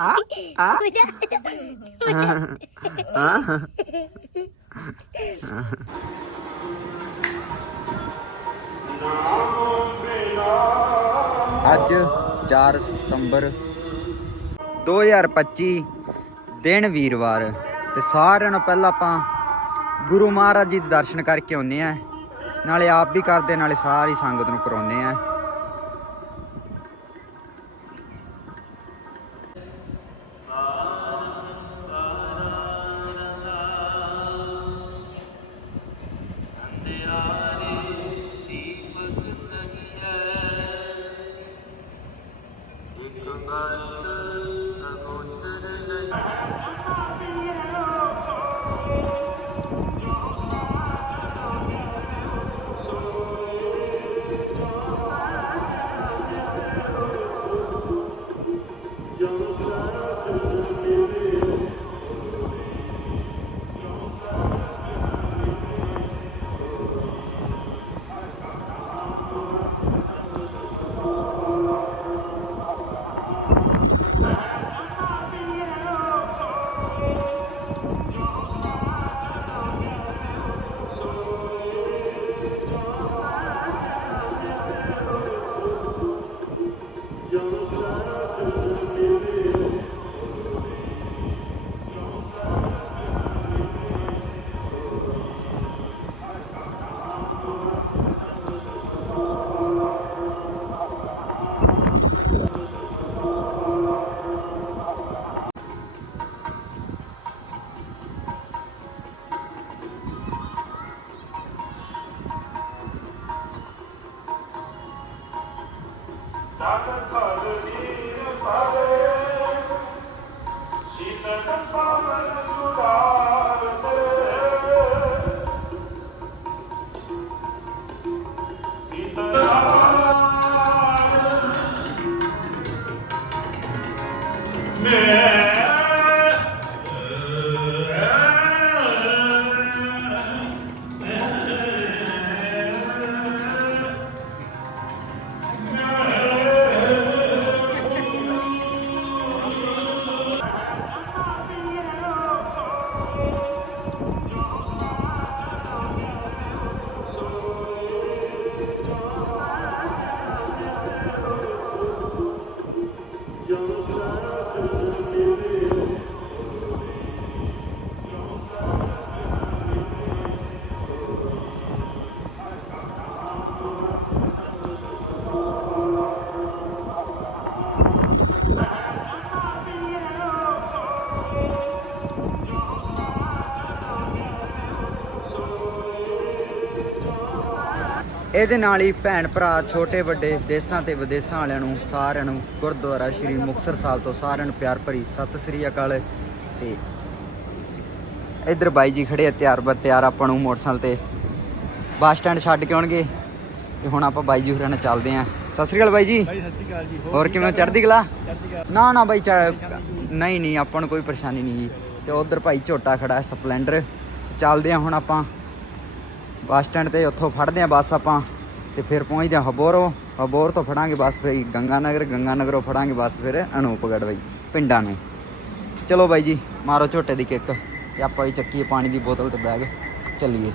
ਆ ਆ ਆ ਅੱਜ 4 ਸਤੰਬਰ 2025 ਦਿਨ ਵੀਰਵਾਰ ਤੇ ਸਾਰਿਆਂ ਨੂੰ ਪਹਿਲਾਂ ਆਪਾਂ ਗੁਰੂ ਮਹਾਰਾਜ ਜੀ ਦੇ ਦਰਸ਼ਨ ਕਰਕੇ ਆਉਨੇ ਆ ਨਾਲੇ ਆਪ ਵੀ ਕਰਦੇ ਨਾਲੇ ਸਾਰੀ ਸੰਗਤ ਨੂੰ ਕਰਾਉਨੇ ਆ। ਇਹਦੇ ਨਾਲ ਹੀ ਭੈਣ ਭਰਾ ਛੋਟੇ ਵੱਡੇ ਦੇਸ਼ਾਂ ਤੇ ਵਿਦੇਸ਼ਾਂ ਵਾਲਿਆਂ ਨੂੰ ਸਾਰਿਆਂ ਨੂੰ ਗੁਰਦੁਆਰਾ ਸ਼੍ਰੀ ਮੁਕਤਸਰ ਸਾਹਿਬ ਤੋਂ ਸਾਰਿਆਂ ਨੂੰ ਪਿਆਰ ਭਰੀ ਸਤਿ ਸ੍ਰੀ ਅਕਾਲ। ਤੇ ਇੱਧਰ ਬਾਈ ਜੀ ਖੜੇ ਆ ਤਿਆਰ ਬਰ ਤਿਆਰ ਆਪਾਂ ਨੂੰ ਮੋਟਰਸਾਈਕਲ ਤੇ। ਬੱਸ ਸਟੈਂਡ ਛੱਡ ਕੇ ਆਉਣਗੇ। ਤੇ ਹੁਣ ਆਪਾਂ ਬਾਈ ਜੀ ਹੋਰਾਂ ਨਾਲ ਚੱਲਦੇ ਆਂ। ਸਤਿ ਸ੍ਰੀ ਅਕਾਲ ਬਾਈ ਜੀ। ਸਤਿ ਸ੍ਰੀ ਅਕਾਲ ਜੀ। ਹੋਰ ਕਿਵੇਂ? ਚੜ੍ਹਦੀ ਕਲਾ? ਨਾ ਨਾ ਬਾਈ ਨਹੀਂ ਨਹੀਂ ਆਪਾਂ ਨੂੰ ਕੋਈ ਪਰੇਸ਼ਾਨੀ ਨਹੀਂ ਜੀ। ਤੇ ਉਧਰ ਭਾਈ ਝੋਟਾ ਖੜਾ ਹੈ ਸਪਲੈਂਡਰ। ਚੱਲਦੇ ਆ ਹੁਣ ਆਪਾਂ। ਬੱਸ ਸਟੈਂਡ ਤੇ ਉੱਥੋਂ ਫੜਦੇ ਆ ਬੱਸ ਆਪਾਂ ਤੇ ਫਿਰ ਪਹੁੰਚਦੇ ਆ ਹਬੋਰੋਂ। ਹਬੋਰ ਤੋਂ ਫੜਾਂਗੇ ਬੱਸ ਫਿਰ ਗੰਗਾ ਨਗਰ ਗੰਗਾ ਨਗਰੋਂ ਫੜਾਂਗੇ ਬੱਸ ਫਿਰ ਅਨੂਪਗੜ ਬਾਈ, ਪਿੰਡਾਂ ਨੂੰ। ਚਲੋ ਬਾਈ ਜੀ, ਮਾਰੋ ਝੋਟੇ ਦੀ ਕਿੱਕ ਤੇ ਆਪਾਂ ਹੀ ਚੱਕੀਏ ਪਾਣੀ ਦੀ ਬੋਤਲ ਤੇ ਬੈਗ ਚੱਲੀਏ।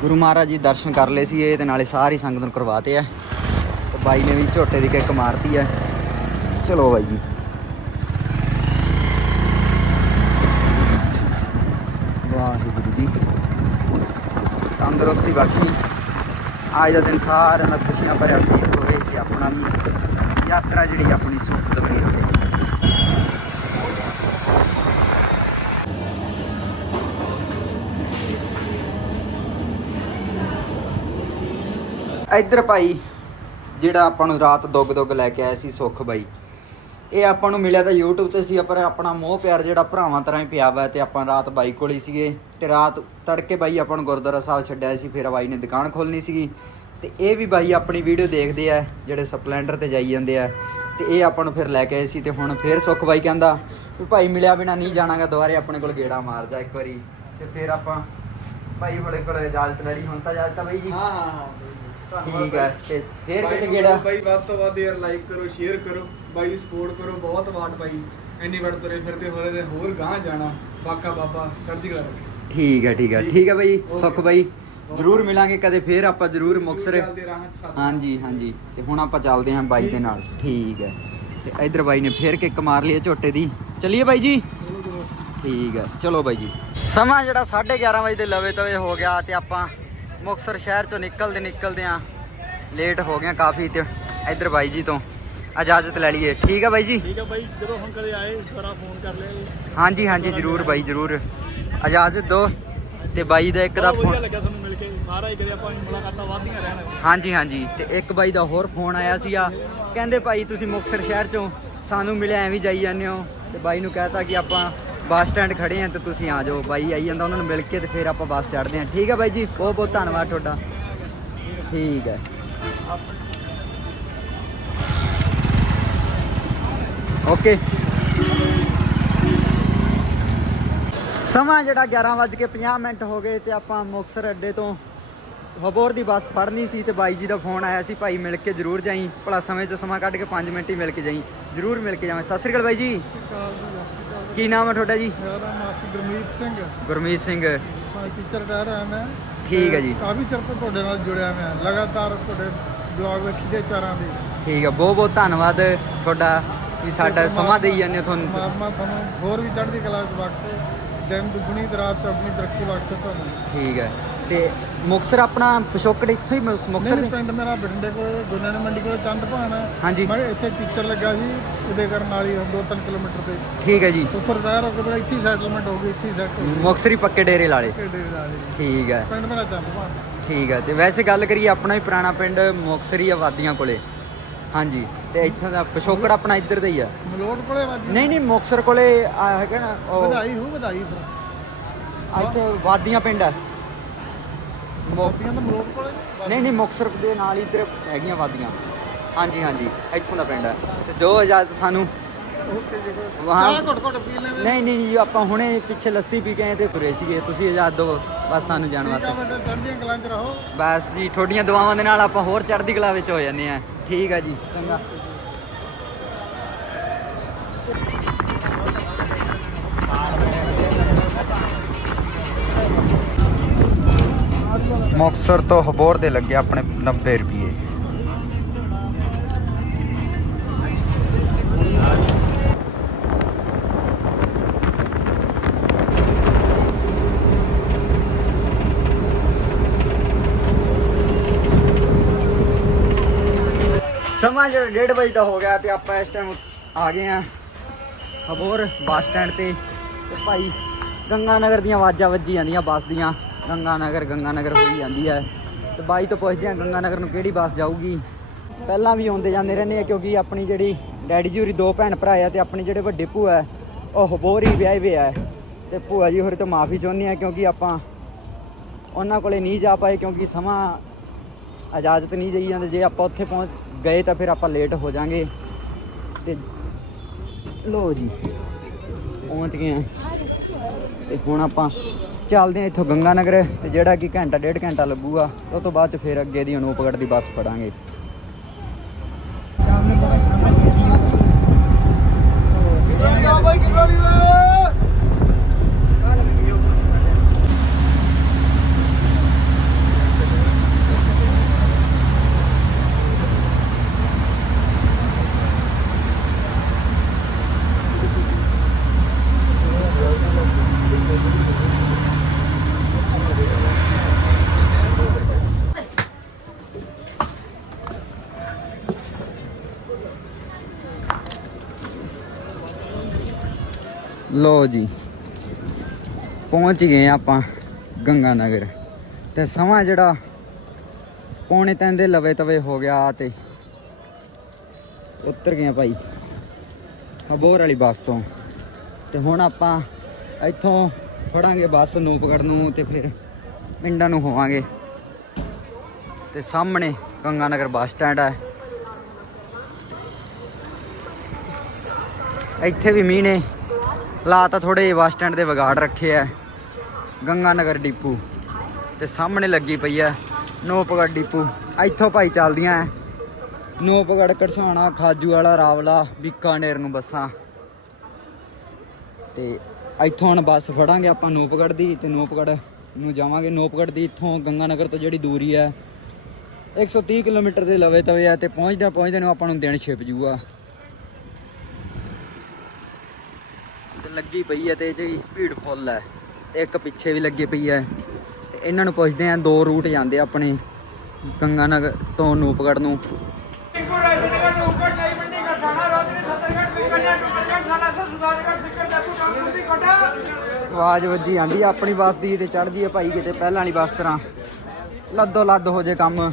ਗੁਰੂ ਮਹਾਰਾਜ ਜੀ ਦਰਸ਼ਨ ਕਰ ਲਏ ਸੀ ਇਹ ਤੇ ਨਾਲੇ ਸਾਰੀ ਸੰਗਤ ਨੂੰ ਕਰਵਾਤੇ ਆ। ਤੇ ਬਾਈ ਨੇ ਵੀ ਝੋਟੇ ਦੀ ਕਿੱਕ ਮਾਰਤੀ ਆ। ਚਲੋ ਬਾਈ ਜੀ ਵਾਹਿਗੁਰੂ ਜੀ ਤੰਦਰੁਸਤੀ ਬਖਸ਼ੀ। ਅੱਜ ਦਾ ਦਿਨ ਸਾਰਿਆਂ ਦਾ ਖੁਸ਼ੀਆਂ ਭਰਿਆ ਬਤੀਤ ਹੋਵੇ ਤੇ ਆਪਣਾ ਵੀ ਯਾਤਰਾ ਜਿਹੜੀ ਆਪਣੀ ਸੁੱਖ ਦਵਾਈ ਰਹੇ। ਇੱਧਰ ਭਾਈ, ਜਿਹੜਾ ਆਪਾਂ ਨੂੰ ਰਾਤ ਦੁੱਗ ਦੁੱਗ ਲੈ ਕੇ ਆਇਆ ਸੀ ਸੁੱਖ ਬਾਈ। ਇਹ ਆਪਾਂ ਨੂੰ ਮਿਲਿਆ ਤਾਂ YouTube ਤੇ ਸੀ ਪਰ ਆਪਣਾ ਮੋਹ ਪਿਆਰ ਜਿਹੜਾ ਭਰਾਵਾਂ ਤਰ੍ਹਾਂ ਹੀ ਪਿਆ ਵਾ ਤੇ ਆਪਾਂ ਰਾਤ ਬਾਈ ਕੋਲ ਹੀ ਸੀਗੇ ਤੇ ਰਾਤ ਤੜਕੇ ਬਾਈ ਆਪਾਂ ਨੂੰ ਗੁਰਦੁਆਰਾ ਸਾਹਿਬ ਛੱਡਿਆ ਸੀ ਫਿਰ ਬਾਈ ਨੇ ਦੁਕਾਨ ਖੋਲਣੀ ਸੀਗੀ ਤੇ ਇਹ ਵੀ ਬਾਈ ਆਪਣੀ ਵੀਡੀਓ ਦੇਖਦੇ ਆ ਜਿਹੜੇ ਸਪਲੈਂਡਰ ਤੇ ਜਾਈ ਜਾਂਦੇ ਆ ਤੇ ਇਹ ਆਪਾਂ ਨੂੰ ਫਿਰ ਲੈ ਕੇ ਆਏ ਸੀ ਤੇ ਹੁਣ ਫਿਰ ਸੁੱਖ ਬਾਈ ਕਹਿੰਦਾ ਵੀ ਭਾਈ ਮਿਲਿਆ ਬਿਨਾ ਨਹੀਂ ਜਾਣਾਗਾ ਦੁਬਾਰੇ ਆਪਣੇ ਕੋਲ ਗੇੜਾ ਮਾਰਦਾ ਇੱਕ ਵਾਰੀ ਤੇ ਫਿਰ ਆਪਾਂ ਭਾਈ ਕੋਲੇ ਕੋਲ ਇਜਾਜ਼ਤ ਲੈ ਲਈ ਹੁਣ ਤਾਂ ਇਜਾਜ਼ਤ ਆ ਬਾਈ ਜੀ? ਹਾਂ ਹਾਂ ਹਾਂ ਠੀਕ ਹੈ ਤੇ ਫਿਰ ਕਿਤੇ ਗੇੜਾ? ਬਾਈ ਵੱਧ ਤੋਂ ਵੱਧ ਯਾਰ ਲਾਈਕ ਕਰੋ ਸ਼ੇਅਰ ਕਰੋ। ਬਾਈ ਦੀ ਸਪੋਰਟ ਕਰੋ ਬਹੁਤ ਵਾਟ ਬਾਈ। ਇੰਨੀ ਵਾਰ ਤੁਰੇ ਫਿਰਦੇ ਹੋਰੇ ਤੇ ਹੋਰ ਗਾਂ ਜਾਣਾ। ਬਾਕਾ ਬਾਬਾ ਕਲਾ ਰੱਖੇ। ਠੀਕ ਹੈ ਠੀਕ ਹੈ। ਠੀਕ। ਹੈ ਬਾਈ। ਸੁੱਖ ਬਾਈ। ਜਰੂਰ ਮਿਲਾਂਗੇ ਕਦੇ ਫਿਰ ਆਪਾਂ ਜਰੂਰ ਮੁਕਸਰ ਹਾਂਜੀ ਹਾਂਜੀ। ਤੇ ਹੁਣ ਆਪਾਂ ਚੱਲਦੇ ਹਾਂ ਬਾਈ ਦੇ ਨਾਲ। ਠੀਕ ਹੈ। ਤੇ ਇਧਰ ਬਾਈ ਨੇ ਫੇਰ ਕਿੱਕ ਮਾਰ ਲਈ ਝੋਟੇ ਦੀ। ਚਲਿਏ ਬਾਈ ਜੀ। ਠੀਕ ਹੈ। ਚਲੋ ਬਾਈ ਜੀ। ਸਮਾਂ ਜਿਹੜਾ 11:30 ਵਜੇ ਦੇ ਲਵੇ ਤਵੇ ਹੋ ਗਿਆ ਤੇ ਆਪਾਂ ਮੁਕਸਰ ਸ਼ਹਿਰ ਚੋਂ ਨਿਕਲਦੇ ਨਿਕਲਦੇ ਆ ਲੇਟ ਹੋ ਗਏ ਕਾਫੀ ਤੇ ਇਧਰ ਬਾਈ ਜੀ ਤੋਂ। ਇਜਾਜ਼ਤ ਲੈ ਲਈਏ। ਠੀਕ ਹੈ ਬਾਈ ਜੀ? ਠੀਕ ਹੈ ਬਾਈ ਜਦੋਂ ਹੁਣ ਕਦੇ ਆਏ ਦੁਬਾਰਾ ਫੋਨ ਕਰ ਲਿਆ ਜੀ। ਹਾਂਜੀ ਹਾਂਜੀ ਜਰੂਰ ਬਾਈ ਜਰੂਰ। ਇਜਾਜ਼ਤ ਦਿਓ ਤੇ ਬਾਈ ਦਾ ਇੱਕ ਦਾ ਵਧੀਆ ਫੋਨ ਲੱਗਾ ਤੁਹਾਨੂੰ ਮਿਲ ਕੇ। ਮਹਾਰਾਜ ਕਰੇ ਆਪਾਂ ਨੂੰ ਮੁਲਾਕਾਤਾਂ ਵਧਦੀਆਂ ਰਹਿਣ। ਹਾਂਜੀ ਹਾਂਜੀ। ਤੇ ਇੱਕ ਬਾਈ ਦਾ ਹੋਰ ਫੋਨ ਆਇਆ ਸੀਗਾ। ਕਹਿੰਦੇ ਭਾਈ ਤੁਸੀਂ ਮੁਕਤਸਰ ਸ਼ਹਿਰ ਚੋਂ ਸਾਨੂੰ ਮਿਲਿਆ ਐਵੇਂ ਜਾਈ ਜਾਂਦੇ ਹੋ। ਤੇ ਬਾਈ ਨੂੰ ਕਹਿਤਾ ਕਿ ਆਪਾਂ ਬੱਸ ਸਟੈਂਡ ਖੜੇ ਆਂ ਤੇ ਤੁਸੀਂ ਆ ਜਾਓ। ਬਾਈ ਆਈ ਜਾਂਦਾ ਉਹਨਾਂ ਨੂੰ ਮਿਲ ਕੇ ਤੇ ਫਿਰ ਆਪਾਂ ਬੱਸ ਚੜ੍ਹਦੇ ਆਂ ਠੀਕ ਹੈ ਬਾਈ ਜੀ ਬਹੁਤ ਬਹੁਤ ਧੰਨਵਾਦ ਤੁਹਾਡਾ। ਠੀਕ ਹੈ ਓਕੇ। ਸਮਾਂ ਜਿਹੜਾ 11:50 ਮਿੰਟ ਹੋ ਗਏ ਤੇ ਆਪਾਂ ਮੁਕਤਸਰ ਅੱਡੇ ਤੋਂ ਹਬੋਰ ਦੀ ਬੱਸ ਫੜਨੀ ਸੀ ਤੇ ਬਾਈ ਜੀ ਦਾ ਫੋਨ ਆਇਆ ਸੀ ਭਾਈ ਮਿਲ ਕੇ ਜਰੂਰ ਜਾਈ। ਭਲਾ ਸਮੇਂ 'ਚ ਸਮਾਂ ਕੱਢ ਕੇ 5 ਮਿੰਟ ਹੀ ਮਿਲ ਕੇ ਜਾਈ। ਜਰੂਰ ਮਿਲ ਕੇ ਜਾਵਾਂ। ਸਤਿ ਸ੍ਰੀ ਅਕਾਲ ਬਾਈ ਜੀ। ਕੀ ਨਾਮ ਹੈ ਤੁਹਾਡਾ ਜੀ? ਮੇਰਾ ਨਾਮ ਮਾਸੀ ਗੁਰਮੀਤ ਸਿੰਘ ਗੁਰਮੀਤ ਸਿੰਘ। ਟੀਚਰ ਰਹਿ ਰਿਹਾ ਮੈਂ। ਠੀਕ ਹੈ ਜੀ। ਕਾਫੀ ਚਿਰ ਤੋਂ ਤੁਹਾਡੇ ਨਾਲ ਜੁੜਿਆ ਮੈਂ। ਲਗਾਤਾਰ ਤੁਹਾਡੇ ਬਲੌਗ ਵੇਖੀਦੇ ਚਾਰਾਂ ਦੇ। ਠੀਕ ਹੈ। ਬਹੁਤ ਬਹੁਤ ਧੰਨਵਾਦ ਤੁਹਾਡਾ। ਵੀ ਸਾਡਾ ਸਮਾਂ ਦੇਈ ਜਾਂਦੇ ਹੋ ਤੁਹਾਨੂੰ ਤੁਸੀਂ। ਪਰਮਾਤਮਾ ਤੁਹਾਨੂੰ ਹੋਰ ਵੀ ਚੜ੍ਹਦੀ ਕਲਾ ਚ ਬਖਸ਼ੇ ਦਿਨ ਦੁਗਣੀ ਤੇ ਰਾਤ ਚੌਗਣੀ ਤਰੱਕੀ ਬਖਸ਼ੇ ਤੁਹਾਨੂੰ। ਠੀਕ ਹੈ। ਤੇ ਮੁਕਤਸਰ ਆਪਣਾ ਪਿਛੋਕੜ ਇੱਥੋਂ ਹੀ ਮੁਕ- ਮੁਕਤਸਰ ਮੇਰੇ ਦੇ ਪਿੰਡ ਮੇਰਾ ਬਠਿੰਡੇ ਕੋਲ ਗੁਰਨਾਨਕ ਮੰਡੀ ਕੋਲ ਚੰਦ ਭਾਣ ਹੈ। ਹਾਂਜੀ। ਮੈਂ ਇੱਥੇ ਟੀਚਰ ਲੱਗਾ ਸੀ ਉਹਦੇ ਕਰਨ ਵਾਲੀ 2-3 ਕਿਲੋਮੀਟਰ ਤੇ। ਠੀਕ ਹੈ ਜੀ। ਉੱਥੇ ਰਿਟਾਇਰ ਹੋ ਕੇ ਬੜਾ ਇੱਥੇ ਸੈਟਲਮੈਂਟ ਹੋ ਗਈ ਇੱਥੇ ਸੈਟ ਹੋ ਪੱਕੇ ਡੇਰੇ ਲਾਲੇ ਢੇਡੇ ਹੀ। ਠੀਕ ਹੈ। ਪਿੰਡ ਮੇਰਾ ਚੰਦ ਭਾਣ ਠੀਕ ਹੈ। ਤੇ ਵੈਸੇ ਗੱਲ ਕਰੀਏ ਆਪਣਾ ਹੀ ਪੁਰਾਣਾ ਪਿੰਡ ਮੁਕਤਸਰੀ ਆਬਾਦੀਆਂ ਕੋਲੇ। ਹਾਂਜੀ। ਤੇ ਇੱਥੋਂ ਦਾ ਪਿਛੋਕੜ ਆਪਣਾ ਇੱਧਰ ਦਾ ਹੀ ਆ। ਮਲੋਟ ਕੋਲੇ ਵਾਦੀ ਨਹੀਂ ਨਹੀਂ ਮੁਕਤਸਰ ਕੋਲੇ ਆ ਹੈਗਾ ਨਾ ਉਹ ਵਧਾਈ ਹੋ ਵਧਾਈ ਫਿਰ। ਇੱਥੇ ਵਾਦੀਆਂ ਪਿੰਡ ਆ। ਮੋਤੀਆਂ ਤਾਂ ਮਲੋਟ ਕੋਲੇ ਨੇ। ਨਹੀਂ ਨਹੀਂ ਮੁਕਤਸਰ ਦੇ ਨਾਲ ਹੀ ਇੱਧਰ ਹੈਗੀਆਂ ਵਾਦੀਆਂ। ਹਾਂਜੀ ਹਾਂਜੀ ਇੱਥੋਂ ਦਾ ਪਿੰਡ ਹੈ ਤੇ ਜੋ ਇਜਾਜ਼ਤ ਸਾਨੂੰ ਵਾਹ। ਚਾਹ ਘੁੱਟ ਘੁੱਟ ਪੀ ਲੈਂਦੇ। ਨਹੀਂ ਨਹੀਂ ਜੀ, ਆਪਾਂ ਹੁਣੇ ਪਿੱਛੇ ਲੱਸੀ ਪੀ ਕੇ ਆਏ ਤੇ ਤੁਰੇ ਸੀਗੇ। ਤੁਸੀਂ ਇਜਾਜ਼ਤ ਦਿਓ ਬਸ ਸਾਨੂੰ ਜਾਣ ਵਾਸਤੇ। ਬੇਟਾ ਚੜ੍ਹਦੀਆਂ ਕਲਾਂ 'ਚ ਰਹੋ। ਬਸ ਜੀ ਤੁਹਾਡੀਆਂ ਦੁਆਵਾਂ ਦੇ ਨਾਲ ਆਪਾਂ ਹੋਰ ਚੜ੍ਹਦੀ ਕਲਾ ਵਿੱਚ ਹੋ ਜਾਂਦੇ ਆ ਠੀਕ ਆ ਜੀ ਚੰਗਾ। ਮੁਕਸਰ ਤੋਂ ਹਬੋਰ ਦੇ ਲੱਗੇ ਆਪਣੇ 90 ਰੁਪਏ। ਸਮਾਂ ਜਿਹੜਾ 1:30 ਵਜੇ ਦਾ ਹੋ ਗਿਆ ਤੇ ਆਪਾਂ ਇਸ ਟਾਈਮ ਆ ਗਏ ਆ ਹਬੋਰ ਬੱਸ ਸਟੈਂਡ ਤੇ ਤੇ ਭਾਈ ਗੰਗਾ ਨਗਰ ਦੀਆਂ ਆਵਾਜ਼ਾਂ ਵੱਜੀ ਜਾਂਦੀਆਂ ਬੱਸ ਦੀਆਂ। ਗੰਗਾ ਨਗਰ ਗੰਗਾ ਨਗਰ ਹੋਈ ਜਾਂਦੀ ਹੈ। ਤੇ ਬਾਈ ਤੋਂ ਪੁੱਛਦੇ ਆ ਗੰਗਾ ਨਗਰ ਨੂੰ ਕਿਹੜੀ ਬੱਸ ਜਾਊਗੀ। ਪਹਿਲਾਂ ਵੀ ਆਉਂਦੇ ਜਾਂਦੇ ਰਹਿੰਦੇ ਆ ਕਿਉਂਕਿ ਆਪਣੀ ਜਿਹੜੀ ਡੈਡੀ ਜੀ ਹੋਰੀ ਦੋ ਭੈਣ ਭਰਾ ਆ ਤੇ ਆਪਣੀ ਜਿਹੜੇ ਵੱਡੇ ਭੂਆ ਉਹ ਹਬੋਰ ਹੀ ਵਿਆਹੇ ਵੇ ਆ। ਤੇ ਭੂਆ ਜੀ ਹੋਰੀ ਤੋਂ ਮਾਫੀ ਚਾਹੁੰਦੇ ਆ ਕਿਉਂਕਿ ਆਪਾਂ ਉਹਨਾਂ ਕੋਲੇ ਨਹੀਂ ਜਾ ਪਾਏ ਕਿਉਂਕਿ ਸਮਾਂ ਇਜਾਜ਼ਤ ਨਹੀਂ ਦੇਈ ਜਾਂਦੇ। ਜੇ ਆਪਾਂ ਉੱਥੇ ਪਹੁੰਚ ਗਏ ਤਾਂ ਫਿਰ ਆਪਾਂ ਲੇਟ ਹੋ ਜਾਾਂਗੇ। ਤੇ ਲੋ ਜੀ, ਪਹੁੰਚ ਗਏ ਆ ਤੇ ਹੁਣ ਆਪਾਂ ਚੱਲਦੇ ਆ ਇੱਥੋਂ ਗੰਗਾ ਨਗਰ ਤੇ ਜਿਹੜਾ ਕਿ ਘੰਟਾ, ਡੇਢ ਘੰਟਾ ਲੱਗੂਗਾ, ਉਹ ਤੋਂ ਬਾਅਦ ਚ ਫਿਰ ਅੱਗੇ ਦੀ ਅਨੂਪਗੜ ਦੀ ਬੱਸ ਫੜਾਂਗੇ। ਲੋ ਜੀ। ਪਹੁੰਚ ਗਏ ਆਪਾਂ ਗੰਗਾ ਨਗਰ ਤੇ ਸਮਾਂ ਜਿਹੜਾ ਪੌਣੇ ਤਿੰਨ ਦੇ ਲਵੇ ਤਵੇ ਹੋ ਗਿਆ ਤੇ ਉੱਤਰ ਗਏ ਆ ਭਾਈ ਹਬੋਰ ਵਾਲੀ ਬੱਸ ਤੋਂ। ਤੇ ਹੁਣ ਆਪਾਂ ਇੱਥੋਂ ਫੜਾਂਗੇ ਬੱਸ ਨੂਪਗੜ ਨੂੰ ਤੇ ਫਿਰ ਪਿੰਡਾਂ ਨੂੰ ਹੋਵਾਂਗੇ। ਤੇ ਸਾਹਮਣੇ ਗੰਗਾ ਨਗਰ ਬੱਸ ਸਟੈਂਡ ਹੈ ਇੱਥੇ ਵੀ ਮੀਂਹ ਨੇ। ਲਾ ਤਾਂ ਥੋੜੇ ਬੱਸ ਸਟੈਂਡ ਦੇ ਵਿਗਾੜ ਰੱਖੇ ਐ ਗੰਗਾ ਨਗਰ ਡਿਪੂ। ਤੇ ਸਾਹਮਣੇ ਲੱਗੀ ਪਈ ਐ ਨੋਪਗੜ ਡਿਪੂ। ਇੱਥੋਂ ਭਾਈ ਚੱਲਦੀਆਂ ਐ। ਨੋਪਗੜ ਕੜਸਾਣਾ ਖਾਜੂ ਵਾਲਾ, ਰਾਵਲਾ ਬੀਕਾਨੇਰ ਨੂੰ ਬੱਸਾਂ। ਤੇ ਇੱਥੋਂ ਹੁਣ ਬੱਸ ਫੜਾਂਗੇ ਆਪਾਂ ਨੋਪਗੜ ਦੀ ਤੇ ਨੋਪਗੜ ਨੂੰ ਜਾਵਾਂਗੇ। ਨੋਪਗੜ ਦੀ ਇੱਥੋਂ ਗੰਗਾ ਨਗਰ ਤੋਂ ਜਿਹੜੀ ਦੂਰੀ ਹੈ 130 ਕਿਲੋਮੀਟਰ ਦੇ ਲਵੇ ਤਵੇ ਆ ਤੇ ਪਹੁੰਚਦਿਆਂ ਪਹੁੰਚਦਿਆਂ ਨੂੰ ਆਪਾਂ ਨੂੰ ਦਿਨ ਛਿਪ ਜੂਗਾ। ਲੱਗੀ ਪਈ ਹੈ ਤੇ ਜਿਹੜੀ ਭੀੜ ਫੁੱਲ ਹੈ। ਇੱਕ ਪਿੱਛੇ ਵੀ ਲੱਗੀ ਪਈ ਹੈ। ਤੇ ਇਹਨਾਂ ਨੂੰ ਪੁੱਛਦੇ ਆ ਦੋ ਰੂਟ ਜਾਂਦੇ ਆਪਣੇ ਗੰਗਾ ਨਗਰ ਤੋਂ ਨੂਪਗੜ ਨੂੰ। ਆਵਾਜ਼ ਵੱਜੀ ਆਂਦੀ ਆਪਣੀ ਬੱਸ ਦੀ ਤੇ ਚੜਦੀ ਹੈ ਭਾਈ ਕਿਤੇ ਪਹਿਲਾਂ ਵਾਲੀ ਬੱਸ ਤਰ੍ਹਾਂ। ਲੱਦੋ ਲੱਦ ਹੋ ਜੇ ਕੰਮ।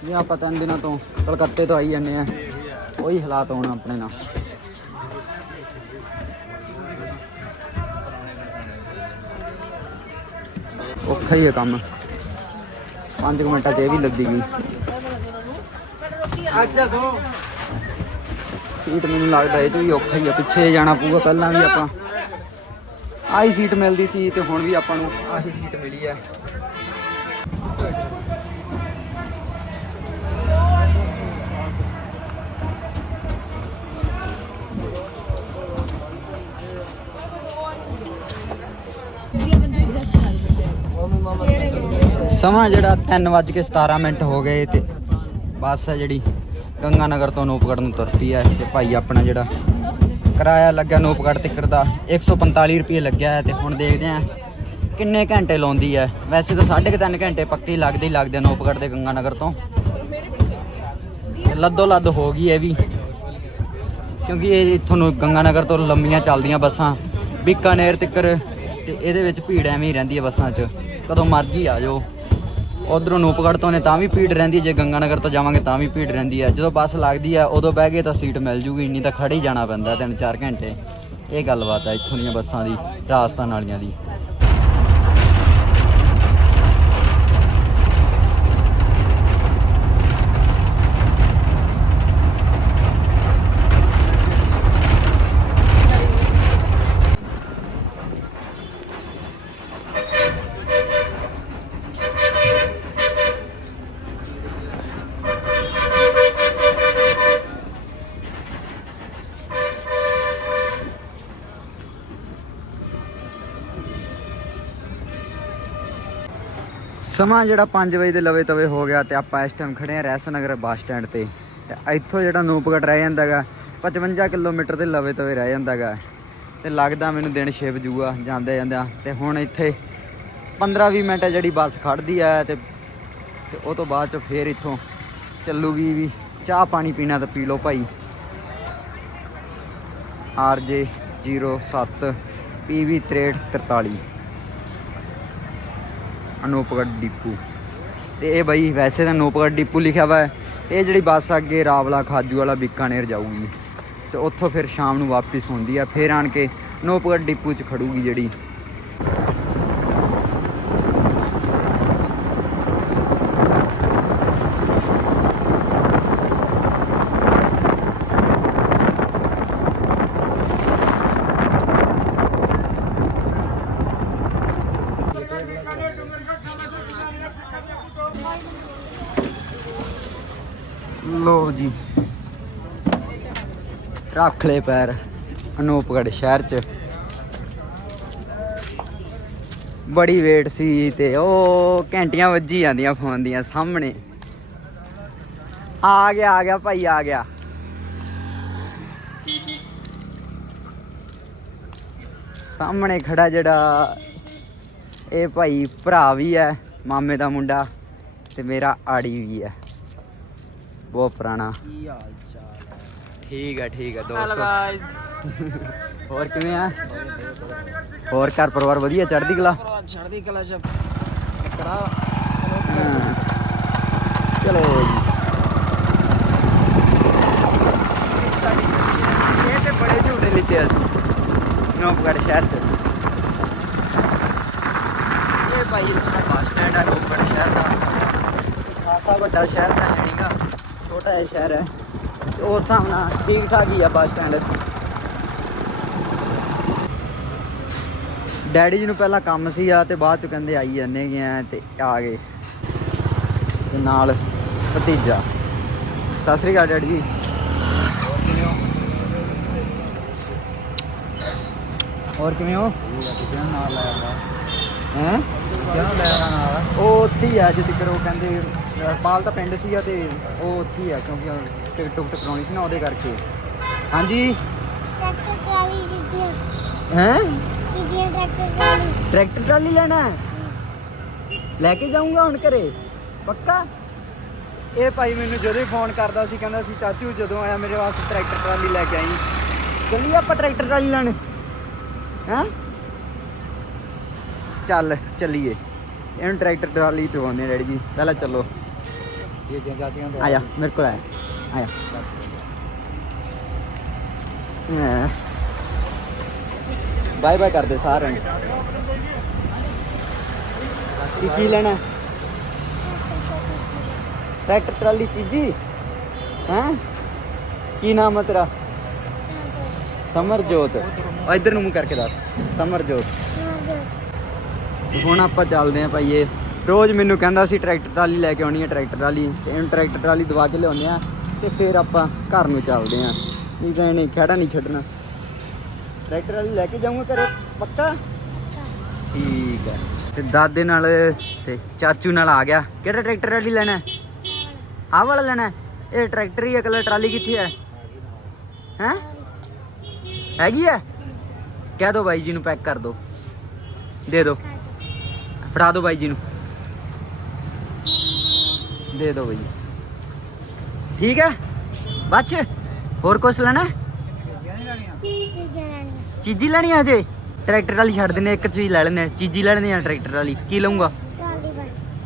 ਜਿਵੇਂ ਆਪਾਂ ਤਿੰਨ ਦਿਨਾਂ ਤੋਂ ਕਲਕੱਤੇ ਤੋਂ ਆਈ ਜਾਂਦੇ ਆ, ਉਹੀ ਹਾਲਾਤ ਹੋਣ ਆਪਣੇ ਨਾਲ। ਔਖਾ ਹੀ ਹੈ ਕੰਮ। 5 ਮਿੰਟਾਂ 'ਚ ਇਹ ਵੀ ਲੱਗੀ ਗਈ। ਸੀਟ ਮੈਨੂੰ ਲੱਗਦਾ ਇਹ ਤੋਂ ਵੀ ਔਖਾ ਹੀ ਆ। ਪਿੱਛੇ ਜਾਣਾ ਪਊਗਾ, ਪਹਿਲਾਂ ਵੀ ਆਪਾਂ। ਆਹੀ ਸੀਟ ਮਿਲਦੀ ਸੀ ਤੇ ਹੁਣ ਵੀ ਆਪਾਂ ਨੂੰ ਆਹੀ ਸੀਟ ਮਿਲੀ ਹੈ ਸਮਾਂ ਜਿਹੜਾ 3:17 ਮਿੰਟ ਹੋ ਗਏ ਤੇ ਬੱਸ ਹੈ ਜਿਹੜੀ ਗੰਗਾ ਨਗਰ ਤੋਂ ਨੂਪਗੜ ਨੂੰ ਤੁਰ ਪਈ ਹੈ ਤੇ ਭਾਈ ਆਪਣਾ ਜਿਹੜਾ ਕਿਰਾਇਆ ਲੱਗਾ ਨੂਪਗੜ ਤੱਕ ਦਾ 145 ਰੁਪਏ ਲੱਗਿਆ ਹੈ ਤੇ ਹੁਣ ਦੇਖਦੇ ਆ ਕਿੰਨੇ ਘੰਟੇ ਲਾਉਂਦੀ ਹੈ। ਵੈਸੇ ਤਾਂ 3.5 ਘੰਟੇ ਪੱਕੇ ਲੱਗਦੇ ਹੀ ਲੱਗਦੇ ਆ ਨੂਪਗੜ ਦੇ ਗੰਗਾ ਨਗਰ ਤੋਂ। ਲੱਦੋ ਲੱਦ ਹੋ ਗਈ ਹੈ ਵੀ। ਕਿਉਂਕਿ ਇਹ ਇੱਥੋਂ ਨੂੰ ਗੰਗਾ ਨਗਰ ਤੋਂ ਲੰਮੀਆਂ ਚੱਲਦੀਆਂ ਬੱਸਾਂ, ਬੀਕਾਨੇਰ ਤੱਕ ਤੇ ਇਹਦੇ ਵਿੱਚ ਭੀੜ ਐਵੇਂ ਹੀ ਰਹਿੰਦੀ ਹੈ ਬੱਸਾਂ 'ਚ। ਕਦੋਂ ਮਰਜ਼ੀ ਆ ਜਾਓ। ਉਧਰੋਂ ਨੂਪਗੜ ਤੋਂ ਨੇ ਤਾਂ ਵੀ ਭੀੜ ਰਹਿੰਦੀ ਜੇ ਗੰਗਾ ਨਗਰ ਤੋਂ ਜਾਵਾਂਗੇ ਤਾਂ ਵੀ ਭੀੜ ਰਹਿੰਦੀ ਹੈ। ਜਦੋਂ ਬੱਸ ਲੱਗਦੀ ਹੈ, ਉਦੋਂ ਬਹਿ ਗਏ ਤਾਂ ਸੀਟ ਮਿਲ ਜੂਗੀ ਨਹੀਂ ਤਾਂ ਖੜੇ ਹੀ ਜਾਣਾ ਪੈਂਦਾ ਤਿੰਨ ਚਾਰ ਘੰਟੇ। ਇਹ ਗੱਲਬਾਤ ਹੈ ਇੱਥੋਂ ਦੀਆਂ ਬੱਸਾਂ ਦੀ, ਰਾਜਸਥਾਨ ਵਾਲੀਆਂ ਦੀ। ਸਮਾਂ ਜਿਹੜਾ 5 ਵਜੇ ਦੇ ਲਵੇ ਤਵੇ ਹੋ ਗਿਆ ਤੇ ਆਪਾਂ ਇਸ ਟਾਈਮ ਖੜੇ ਆ ਰੈਸ ਬੱਸ ਸਟੈਂਡ ਤੇ। ਤੇ ਇੱਥੋਂ ਜਿਹੜਾ ਨੂਪਗੜ ਰਹਿ ਜਾਂਦਾਗਾ 55 ਕਿਲੋਮੀਟਰ ਦੇ ਲਵੇ ਤਵੇ ਰਹਿ ਜਾਂਦਾਗਾ ਤੇ ਲੱਗਦਾ ਮੈਨੂੰ ਦਿਨ ਛਿਪ ਜੂਗਾ, ਜਾਂਦੇ ਜਾਂਦਿਆਂ ਤੇ ਹੁਣ ਇੱਥੇ 15-20 ਮਿੰਟ ਜਿਹੜੀ ਬੱਸ ਖੜਦੀ ਆ ਤੇ ਤੇ ਉਹ ਤੋਂ ਬਾਅਦ ਚ ਫੇਰ ਇੱਥੋਂ ਚੱਲੂਗੀ ਵੀ ਚਾਹ ਪਾਣੀ ਪੀਣਾ ਤਾਂ ਪੀ ਲਓ ਭਾਈ। RJ 07 PV 6343 Anupgarh depot. ਤੇ ਇਹ ਬਈ ਵੈਸੇ ਤਾਂ ਅਨੂਪਗੜ ਡਿਪੂ ਲਿਖਿਆ ਵਾ ਇਹ ਜਿਹੜੀ ਬੱਸ ਅੱਗੇ ਰਾਵਲਾ ਖਾਜੂ ਵਾਲਾ ਬੀਕਾਨੇਰ ਜਾਊਗੀ। ਤੇ ਉੱਥੋਂ ਫਿਰ ਸ਼ਾਮ ਨੂੰ ਵਾਪਸ ਹੁੰਦੀ ਆ ਫਿਰ ਆਣ ਕੇ ਅਨੂਪਗੜ ਡਿਪੂ 'ਚ ਖੜੂਗੀ ਜਿਹੜੀ ਲੋ ਜੀ ਰੱਖ ਲੈ ਪੈਰ ਅਨੂਪਗੜ ਸ਼ਹਿਰ 'ਚ। ਬੜੀ ਵੇਟ ਸੀ ਤੇ ਉਹ ਘੰਟੀਆਂ ਵੱਜੀ ਜਾਂਦੀਆਂ ਫੋਨ ਦੀਆਂ ਸਾਹਮਣੇ। ਆ ਗਿਆ ਆ ਗਿਆ ਭਾਈ, ਆ ਗਿਆ। ਸਾਹਮਣੇ ਖੜਾ ਜਿਹੜਾ ਇਹ ਭਾਈ ਭਰਾ ਵੀ ਹੈ, ਮਾਮੇ ਦਾ ਮੁੰਡਾ ਤੇ ਮੇਰਾ ਆੜੀ ਵੀ ਹੈ। ਬਹੁਤ ਪੁਰਾਣਾ। ਕੀ ਹਾਲ? ਠੀਕ ਹੈ ਠੀਕ ਹੈ ਦੋਸਤੋ। ਹੋਰ ਕਿਵੇਂ ਆ? ਹੋਰ ਘਰ ਪਰਿਵਾਰ ਵਧੀਆ? ਚੜ੍ਹਦੀ ਕਲਾ? ਚੜ੍ਹਦੀ ਕਲਾ ਚ। ਕੜਾ। ਚਲੋ ਜੀ। ਇਹ ਤੇ ਬੜੇ ਝੂਟੇ ਲਿੱਤੇ ਅਸੀਂ। ਨੋਪਗੜ ਸ਼ਹਿਰ ਚ। ਇਹ ਭਾਈ ਬੱਸ ਸਟੈਂਡ ਹੈ ਨੋਪਗੜ ਸ਼ਹਿਰ ਦਾ। ਖਾਸਾ ਵੱਡਾ ਸ਼ਹਿਰ ਤਾਂ ਹੈ ਨਹੀਂਗਾ ਛੋਟਾ ਜਿਹਾ ਸ਼ਹਿਰ ਹੈ। ਉਸ ਹਿਸਾਬ ਨਾਲ ਠੀਕ ਠਾਕ ਹੀ ਆ ਬੱਸ ਸਟੈਂਡ। ਡੈਡੀ ਜੀ ਨੂੰ ਪਹਿਲਾਂ ਕੰਮ ਸੀ ਆ ਤੇ ਬਾਅਦ ਚ ਕਹਿੰਦੇ ਆਈ ਜਾਂਦੇ ਗਏ ਆ ਤੇ ਆ ਗਏ। ਤੇ ਨਾਲ ਭਤੀਜਾ। ਸਤਿ ਸ੍ਰੀ ਅਕਾਲ ਡੈਡੀ ਜੀ। ਹੋਰ ਕਿਵੇਂ ਹੋ? ਹੈ? ਉਹ ਉੱਥੇ ਹੀ ਆ ਜਿੱਦ ਕਰੋ ਕਹਿੰਦੇ ਪਾਲ ਤਾਂ ਪਿੰਡ ਸੀਗਾ ਤੇ ਉਹ ਉੱਥੇ ਹੀ ਆ ਕਿਉਂਕਿ ਟਿਕਟ ਟੁਕਟ ਕਰਾਉਣੀ ਸੀ ਨਾ ਉਹਦੇ ਕਰਕੇ। ਹਾਂਜੀ? ਟਰੈਕਟਰ ਟਰਾਲੀ ਕਿੱਥੇ ਹੈ? ਕਿੱਥੇ ਟਰੈਕਟਰ ਟਰਾਲੀ। ਟਰੈਕਟਰ ਟਰਾਲੀ ਲੈਣਾ ਹੈ? ਲੈ ਕੇ ਜਾਊਂਗਾ ਹੁਣ ਘਰੇ। ਪੱਕਾ? ਇਹ ਭਾਈ ਮੈਨੂੰ ਜਦੋਂ ਹੀ ਫੋਨ ਕਰਦਾ ਸੀ ਕਹਿੰਦਾ ਸੀ ਚਾਚੂ ਜਦੋਂ ਆਇਆ ਮੇਰੇ ਵਾਸਤੇ ਟਰੈਕਟਰ ਟਰਾਲੀ ਲੈ ਕੇ ਆਈ। ਚੱਲੀਏ ਆਪਾਂ ਟਰੈਕਟਰ ਟਰਾਲੀ ਲੈਣ। ਹੈਂ? ਚੱਲ ਚੱਲੀਏ। ਇਹਨੂੰ ਟਰੈਕਟਰ ਟਰਾਲੀ ਦਵਾਉਂਦੇ ਡੈਡੀ ਜੀ। ਪਹਿਲਾਂ ਚੱਲੋ। ਆਇਆ ਮੇਰੇ ਕੋਲ ਆਇਆ। ਆਇਆ ਬਾਏ ਬਾਏ ਕਰਦੇ ਸਾਰਿਆਂ ਨੂੰ। ਕੀ ਕੀ ਲੈਣਾ? ਟਰੈਕਟਰ ਟਰਾਲੀ ਚੀਜੀ? ਹਾਂ? ਕੀ ਨਾਮ ਹੈ ਤੇਰਾ? ਸਮਰਜੋਤ। ਇੱਧਰ ਨੂੰ ਮੂੰਹ ਕਰਕੇ ਦੱਸ। ਸਮਰਜੋਤ। ਹੁਣ ਆਪਾਂ ਚੱਲਦੇ ਆਂ ਭਾਈ ਇਹ। ਰੋਜ਼ ਮੈਨੂੰ ਕਹਿੰਦਾ ਸੀ ਟਰੈਕਟਰ ਟਰਾਲੀ ਲੈ ਕੇ ਆਉਣੀ ਹੈ ਟਰੈਕਟਰ ਟਰਾਲੀ। ਤੇ ਇਹਨੂੰ ਟਰੈਕਟਰ ਟਰਾਲੀ ਦਵਾ ਕੇ ਲਿਆਉਂਦੇ ਆ ਤੇ ਫਿਰ ਆਪਾਂ ਘਰ ਨੂੰ ਚੱਲਦੇ ਆਂ। ਨਹੀਂ ਤਾਂ ਇਹਨੇ ਖੜਾ ਨਹੀਂ ਛੱਡਣਾ। ਟਰੈਕਟਰ ਵਾਲੀ ਲੈ ਕੇ ਜਾਊਂਗਾ ਘਰੇ, ਪੱਕਾ? ਠੀਕ ਹੈ ਤੇ ਦਾਦੇ ਨਾਲ ਤੇ ਚਾਚੂ ਨਾਲ ਆ ਗਿਆ। ਕਿਹੜਾ ਟਰੈਕਟਰ ਵਾਲੀ ਲੈਣਾ ਆਹ ਵਾਲਾ ਲੈਣਾ ਇਹ ਟਰੈਕਟਰ ਹੀ ਹੈ ਕਲਰ ਟਰਾਲੀ ਕਿੱਥੇ ਹੈ? ਹੈ? ਹੈਗੀ ਹੈ? ਕਹਿ ਦੋ ਬਾਈ ਜੀ ਨੂੰ ਪੈਕ ਕਰ ਦੋ। ਦੇ ਦੋ। ਫੜਾ ਦੋ ਬਾਈ ਜੀ ਨੂੰ। ਦੇ ਦੋ ਬਾਈ ਠੀਕ ਹੈ? ਬੱਚ ਹੋਰ ਕੁਛ ਲੈਣਾ? ਚੀਜ਼ੀ ਲੈਣੀ ਆ ਜੇ ਟਰੈਕਟਰ ਵਾਲੀ ਛੱਡ ਦਿੰਨੇ ਇੱਕ ਚੀਜ਼ ਲੈ ਲੈਣੇ ਚੀਜ਼ੀ ਲੈ ਲੈਣੇ ਆ, ਟਰੈਕਟਰ ਵਾਲੀ। ਕੀ ਲਊਂਗਾ?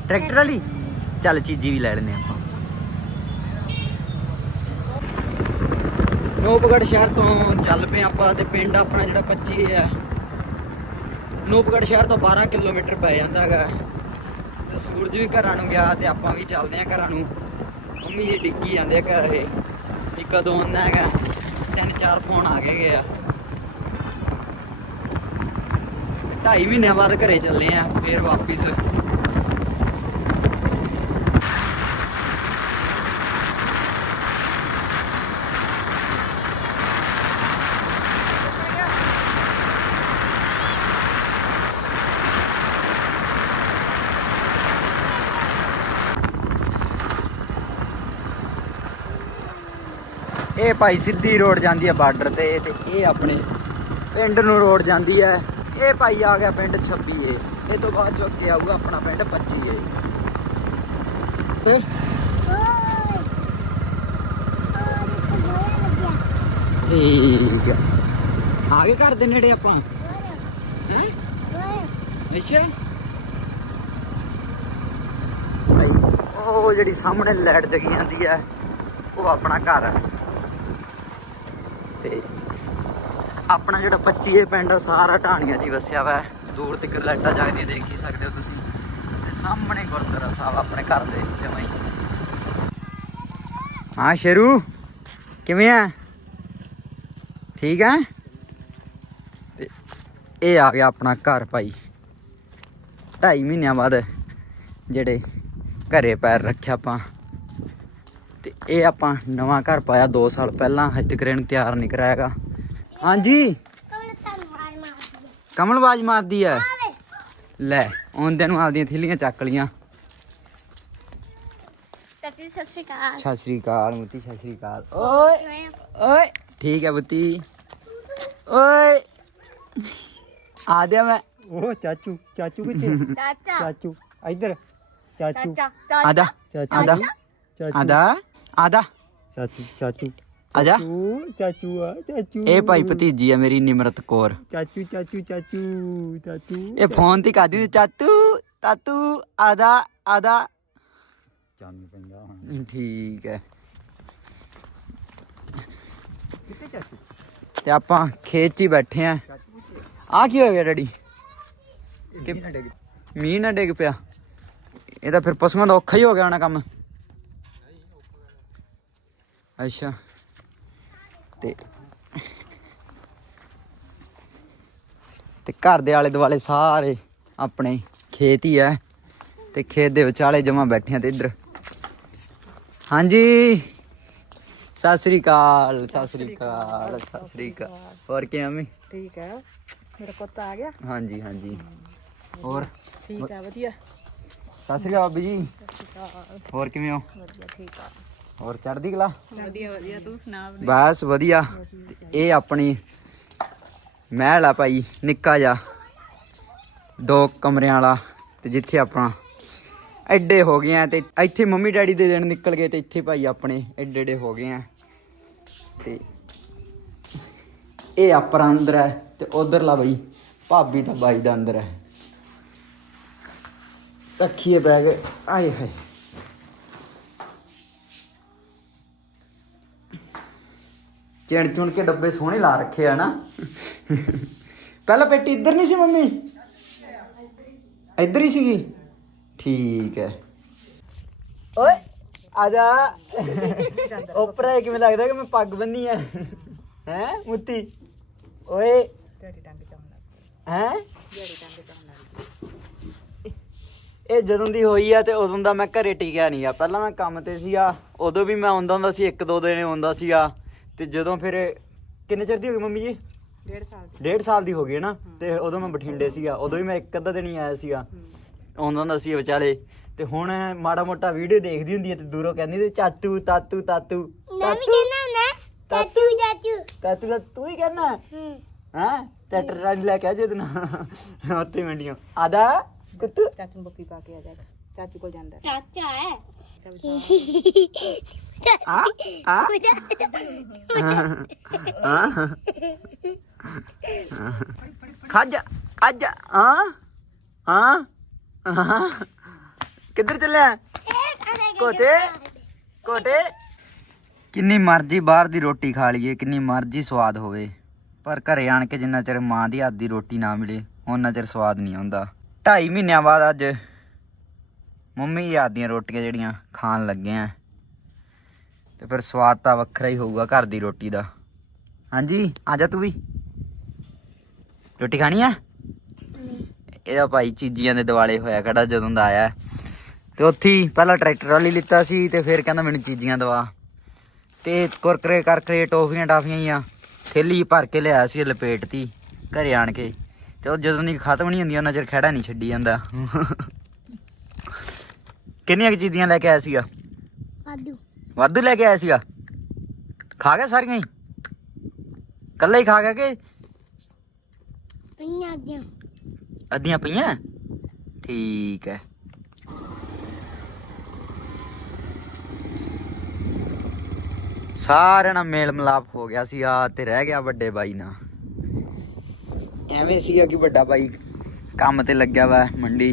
ਟਰੈਕਟਰ ਵਾਲੀ? ਚੱਲ ਚੀਜ਼ੀ ਵੀ ਲੈ ਲੈਣੇ ਆਪਾਂ। ਨੂਪਗੜ ਸ਼ਹਿਰ ਤੋਂ ਚੱਲ ਪਏ ਆਪਾਂ ਤੇ ਪਿੰਡ ਆਪਣਾ ਜਿਹੜਾ 25 ਹੈ ਨੂਪਗੜ ਸ਼ਹਿਰ ਤੋਂ 12 ਕਿਲੋਮੀਟਰ ਪੈ ਜਾਂਦਾ ਹੈਗਾ। ਤੇ ਸੂਰਜ ਵੀ ਘਰਾਂ ਨੂੰ ਗਿਆ ਤੇ ਆਪਾਂ ਵੀ ਚੱਲਦੇ ਆ ਘਰਾਂ ਨੂੰ। ਮੰਮੀ ਜੀ ਡਿੱਗੀ ਜਾਂਦੇ ਆ ਘਰ ਇਹ। ਵੀ ਕਦੋਂ ਆਉਣਾ ਹੈਗਾ? ਤਿੰਨ ਚਾਰ ਫੋਨ ਆ ਗਏ ਗਏ ਆ। ਢਾਈ ਮਹੀਨਿਆਂ ਬਾਅਦ ਘਰੇ ਚੱਲੇ ਆ, ਫੇਰ ਵਾਪਿਸ। ਭਾਈ ਸਿੱਧੀ ਰੋਡ ਜਾਂਦੀ ਹੈ ਬਾਰਡਰ ਤੇ ਤੇ ਇਹ ਆਪਣੇ ਪਿੰਡ ਨੂੰ ਰੋਡ ਜਾਂਦੀ ਹੈ। ਇਹ ਭਾਈ ਆ ਗਿਆ ਪਿੰਡ 26 ਏ ਇਹ ਤੋਂ ਬਾਅਦ ਚੋਂ ਅੱਗੇ ਆਊਗਾ ਆਪਣਾ ਪਿੰਡ 25 ਏ ਤੇ ਠੀਕ ਹੈ ਆ ਗਏ ਘਰ ਦੇ ਨੇੜੇ ਆਪਾਂ? ਹੈ? ਅੱਛਾ। ਭਾਈ, ਉਹ ਜਿਹੜੀ ਸਾਹਮਣੇ ਲਾਈਟ ਜਗੀ ਜਾਂਦੀ ਹੈ, ਉਹ ਆਪਣਾ ਘਰ ਹੈ ਤੇ ਆਪਣਾ ਜਿਹੜਾ 25 ਇਹ ਪਿੰਡ ਆ, ਸਾਰਾ ਢਾਣੀਆਂ ਜੀ ਵਸਿਆ ਵਾ। ਦੂਰ ਤੱਕ ਲਾਈਟਾਂ ਜਗਦੀਆਂ ਦੇਖ ਹੀ ਸਕਦੇ ਹੋ ਤੁਸੀਂ। ਤੇ ਸਾਹਮਣੇ ਗੁਰਦੁਆਰਾ ਸਾਹਿਬ ਆਪਣੇ ਘਰ ਦੇ ਜਮਾਈ ਹਾਂ, ਸ਼ੇਰੂ, ਕਿਵੇਂ ਆ? ਠੀਕ ਆ? ਤੇ ਇਹ ਆ ਗਿਆ ਆਪਣਾ ਘਰ ਭਾਈ। ਢਾਈ ਮਹੀਨਿਆਂ ਬਾਅਦ ਜਿਹੜੇ ਘਰੇ ਪੈਰ ਰੱਖਿਆ ਆਪਾਂ। ਤੇ ਇਹ ਆਪਾਂ ਨਵਾਂ ਘਰ ਪਾਇਆ 2 ਸਾਲ ਪਹਿਲਾਂ ਹਜੇ ਤੱਕ ਇਹਨੂੰ ਤਿਆਰ ਨਹੀਂ ਕਰਾਇਆਗਾ ਹਾਂਜੀ? ਕਮਲ ਬਾਜ ਮਾਰਦੀ ਐ ਲੈ ਆਉਂਦਿਆਂ ਨੂੰ ਆਪਦੀਆਂ ਥੀਲੀਆਂ ਚੱਕ ਲੀਆਂ ਚਾਚੀ ਸਤਿ ਸ਼੍ਰੀ ਅਕਾਲ। ਸਤਿ ਸ੍ਰੀ ਅਕਾਲ ਮੁੱਤੀ ਸਤਿ ਸ੍ਰੀ ਅਕਾਲ। ਓਏ ਠੀਕ ਹੈ ਬੁੱਤੀ ਓਏ ਆ ਗਿਆ ਮੈਂ। ਉਹ ਚਾਚੂ ਚਾਚੂ ਕਿੱਥੇ? ਚਾਚਾ। ਚਾਚੂ ਇੱਧਰ। ਚਾਚੂ। ਚਾਚਾ ਆਦਾ ਚਾਚੂ। ਆਦਾ ਚਾਚੂ। ਆਦਾ ਆਦਾ। ਚਾਚੂ ਚਾਚੂ। ਆਜਾ ਚਾਚੂ ਚਾਚੂ ਆ ਚਾਚੂ। ਇਹ ਭਾਈ ਭਤੀਜੀ ਆ ਮੇਰੀ ਨਿਮਰਤ ਕੌਰ। ਚਾਚੂ ਚਾਚੂ ਚਾਚੂ ਚਾਚੂ। ਇਹ ਫੋਨ ਤੇ ਹੁੰਦੀ, ਚਾਤੂ ਤਾਤੂ ਆਦਾ ਆਦਾ। ਚੰਨ ਪੈਂਦਾ ਹੁਣ। ਠੀਕ ਹੈ। ਕਿੱਥੇ ਚਾਚੂ? ਤੇ ਆਪਾਂ ਖੇਤ 'ਚ ਹੀ ਬੈਠੇ ਆ। ਆ? ਕੀ ਹੋ ਗਿਆ ਡੈਡੀ ਮੀਂਹ ਨਾ ਡਿੱਗ ਪਿਆ। ਇਹ ਤਾਂ ਫਿਰ ਪਸ਼ੂਆਂ ਦਾ ਔਖਾ ਹੀ ਹੋ ਗਿਆ ਹੋਣਾ ਕੰਮ। ਅੱਛਾ। ਤੇ ਤੇ ਘਰ ਦੇ ਆਲੇ ਦੁਆਲੇ ਸਾਰੇ ਆਪਣੇ ਖੇਤ ਹੀ ਐ ਤੇ ਖੇਤ ਦੇ ਵਿਚਾਲੇ ਜਮਾ ਬੈਠੇ ਆ ਤੇ ਇੱਧਰ। ਹਾਂਜੀ। ਸਤਿ ਸ੍ਰੀ ਅਕਾਲ ਸਤਿ ਸ੍ਰੀ ਅਕਾਲ ਸਤਿ ਸ੍ਰੀ ਅਕਾਲ। ਹੋਰ ਕਿਵੇਂ ਮੰਮੀ? ਠੀਕ ਹੈ ਮੇਰਾ ਪੁੱਤ ਆ ਗਿਆ। ਹਾਂਜੀ ਹਾਂਜੀ। ਹੋਰ? ਠੀਕ ਹੈ ਵਧੀਆ। ਸਤਿ ਸ੍ਰੀ ਅਕਾਲ ਬਾਬੀ ਜੀ। ਹੋਰ ਕਿਵੇਂ ਹੋ? ਵਧੀਆ ਠੀਕ ਆ। ਹੋਰ ਚੜ੍ਹਦੀ ਕਲਾ? ਵਧੀਆ ਵਧੀਆ ਤੂੰ ਸੁਣਾ ਬਸ ਵਧੀਆ। ਇਹ ਆਪਣੀ ਮਹਿਲ ਆ ਭਾਈ ਨਿੱਕਾ ਜਿਹਾ। ਦੋ ਕਮਰਿਆਂ ਵਾਲਾ ਤੇ ਜਿੱਥੇ ਆਪਾਂ ਐਡੇ ਹੋ ਗਏ ਆ ਤੇ ਇੱਥੇ ਮੰਮੀ ਡੈਡੀ ਦੇ ਦਿਨ ਨਿਕਲ ਗਏ ਤੇ ਇੱਥੇ ਭਾਈ ਆਪਣੇ ਐਡੇ ਐਡੇ ਹੋ ਗਏ ਆ। ਤੇ ਇਹ ਆਪਣਾ ਅੰਦਰ ਹੈ ਤੇ ਉਧਰਲਾ ਭਾਈ ਭਾਬੀ ਤਾਂ ਬਾਈ ਦਾ ਅੰਦਰ ਹੈ। ਰੱਖੀਏ ਬੈਗ। ਆਏ ਹਾਏ। ਚਿਣ ਚੁਣ ਕੇ ਡੱਬੇ ਸੋਹਣੇ ਲਾ ਰੱਖੇ ਆ ਨਾ। ਪਹਿਲਾਂ ਪੇਟੀ ਇੱਧਰ ਨਹੀਂ ਸੀ ਮੰਮੀ? ਇੱਧਰ ਹੀ ਸੀਗੀ? ਠੀਕ ਹੈ। ਓਏ, ਆ ਜਾ। ਉੱਪਰ ਕਿਵੇਂ ਲੱਗਦਾ ਕਿ ਮੈਂ ਪੱਗ ਬੰਨੀ ਆ? ਹੈ, ਮੁੱਤੀ? ਓਏ। ਤੇਰੀ ਟੰਗ ਚਾਉਣਾ ਹੈ? ਜਿਹੜੀ ਟੰਗ ਚਾਉਣਾ ਇਹ ਜਦੋਂ ਦੀ ਹੋਈ ਆ ਤੇ ਉਦੋਂ ਦਾ ਮੈਂ ਘਰੇ ਟਿਕਿਆ ਨਹੀਂ ਆ। ਪਹਿਲਾਂ ਮੈਂ ਕੰਮ ਤੇ ਸੀਗਾ, ਉਦੋਂ ਵੀ ਮੈਂ ਆਉਂਦਾ ਹੁੰਦਾ ਸੀ, ਇੱਕ ਦੋ ਦਿਨ ਆਉਂਦਾ ਸੀਗਾ। ਤੇ ਜਦੋਂ ਫਿਰ ਕਿੰਨੇ ਚਿਰ ਦੀ ਹੋ ਗਈ ਮੰਮੀ ਜੀ? ਡੇਢ ਸਾਲ ਦੀ। ਡੇਢ ਸਾਲ ਦੀ ਹੋ ਗਈ ਨਾ? ਤੇ ਉਦੋਂ ਮੈਂ ਬਠਿੰਡੇ ਸੀਗਾ। ਉਦੋਂ ਵੀ ਮੈਂ ਇੱਕ ਅੱਧਾ ਦਿਨ ਹੀ ਆਇਆ ਸੀਗਾ। ਆਉਂਦਾ ਹੁੰਦਾ ਸੀ ਵਿਚਾਲੇ। ਤੇ ਹੁਣ ਮਾੜਾ ਮੋਟਾ ਵੀਡੀਓ ਦੇਖਦੀ ਹੁੰਦੀ ਹੈ ਤੇ ਦੂਰੋਂ ਕਹਿੰਦੀ ਤੇ ਚਾਚੂ ਤਾਤੂ ਤਾਤੂ ਮੈਂ ਵੀ ਕਹਿਣਾ ਹੁੰਦਾ ਚਾਚੂ ਚਾਚੂ ਤਾਤੂ ਦਾ ਤੂੰ ਹੀ ਕਹਿਣਾ ਹੂੰ। ਹਾਂ। ਟਰੈਕਟਰ ਰਾਣੀ ਲੈ ਕੇ ਆ ਜਦ ਨਾ ਉੱਥੇ ਮੰਡੀਆਂ ਆਦਾ ਕੁੱਤੂ? ਚਾਚੂ ਨੂੰ ਬੱਪੀ ਪਾ ਕੇ ਆ ਜਾ ਚਾਚੂ ਕੋਲ ਜਾਂਦਾ। ਚਾਚਾ ਹੈ। ਆ ਆ ਹਾਂ ਖਾਜਾ ਖਾਜਾ ਹਾਂ ਹਾਂ ਕਿੱਧਰ ਚੱਲਿਆ ਕੋਟੇ ਕੋਟੇ ਕਿੰਨੀ ਮਰਜ਼ੀ ਬਾਹਰ ਦੀ ਰੋਟੀ ਖਾ ਲਈਏ, ਕਿੰਨੀ ਮਰਜ਼ੀ ਸਵਾਦ ਹੋਵੇ। ਪਰ ਘਰੇ ਆਣ ਕੇ ਜਿੰਨਾ ਚਿਰ ਮਾਂ ਦੀ ਹੱਥ ਦੀ ਰੋਟੀ ਨਾ ਮਿਲੇ ਉਹਨਾਂ ਚਿਰ ਸਵਾਦ ਨਹੀਂ ਆਉਂਦਾ। 2.5 ਮਹੀਨਿਆਂ ਬਾਅਦ ਅੱਜ ਮੰਮੀ ਦੀ ਹੱਥ ਦੀਆਂ ਰੋਟੀਆਂ ਜਿਹੜੀਆਂ ਖਾਣ ਲੱਗੇ ਆ। ਤੇ ਫਿਰ ਸਵਾਦ ਤਾਂ ਵੱਖਰਾ ਹੀ ਹੋਊਗਾ ਘਰ ਦੀ ਰੋਟੀ ਦਾ। ਹਾਂਜੀ ਆ ਜਾ ਤੂੰ ਵੀ। ਰੋਟੀ ਖਾਣੀ ਆ? ਇਹਦਾ ਭਾਈ ਚੀਜ਼ੀਆਂ ਦੇ ਦਿਵਾਲੇ ਹੋਇਆ ਖੜਾ ਜਦੋਂ ਦਾ ਆਇਆ। ਤੇ ਉੱਥੇ ਪਹਿਲਾਂ ਟਰੈਕਟਰ ਵਾਲੀ ਲਿੱਤਾ ਸੀ ਤੇ ਫਿਰ ਕਹਿੰਦਾ ਮੈਨੂੰ ਚੀਜ਼ੀਆਂ ਦਵਾ। ਤੇ ਕੁਰਕਰੇ ਕਰਕਰੇ ਟੋਫੀਆਂ ਟਾਫੀਆਂ ਆ। ਥੈਲੀ ਭਰ ਕੇ ਲਿਆਇਆ ਸੀ ਲਪੇਟਤੀ ਘਰੇ ਆਣ ਕੇ। ਤੇ ਉਹ ਜਦੋਂ ਦੀ ਖਤਮ ਨਹੀਂ ਹੁੰਦੀ ਉਹਨਾਂ ਚਿਰ ਖੜਾ ਨਹੀਂ ਛੱਡੀ ਜਾਂਦਾ। ਕਿੰਨੀਆਂ ਕੁ ਚੀਜ਼ੀਆਂ ਲੈ ਕੇ ਆਇਆ ਸੀਗਾ? ਵਾਦੂ ਵਾਧੂ ਲੈ ਕੇ ਆਇਆ ਸੀਗਾ। ਖਾ ਗਿਆ ਸਾਰੀਆਂ ਹੀ? ਕੱਲਾ ਹੀ ਖਾ ਗਿਆ ਕਿ ਪਈਆਂ ਗਿਆ ਅੱਧੀਆਂ ਪਈਆਂ? ਠੀਕ ਹੈ ਸਾਰਿਆਂ ਨਾਲ ਮੇਲ ਮਿਲਾਪ ਹੋ ਗਿਆ ਸੀ ਆ ਤੇ ਰਹਿ ਗਿਆ ਵੱਡੇ ਬਾਈ ਨਾਲ। ਐਵੇਂ ਸੀਗਾ ਕਿ ਵੱਡਾ ਬਾਈ ਕੰਮ ਤੇ ਲੱਗਿਆ ਵਾ ਮੰਡੀ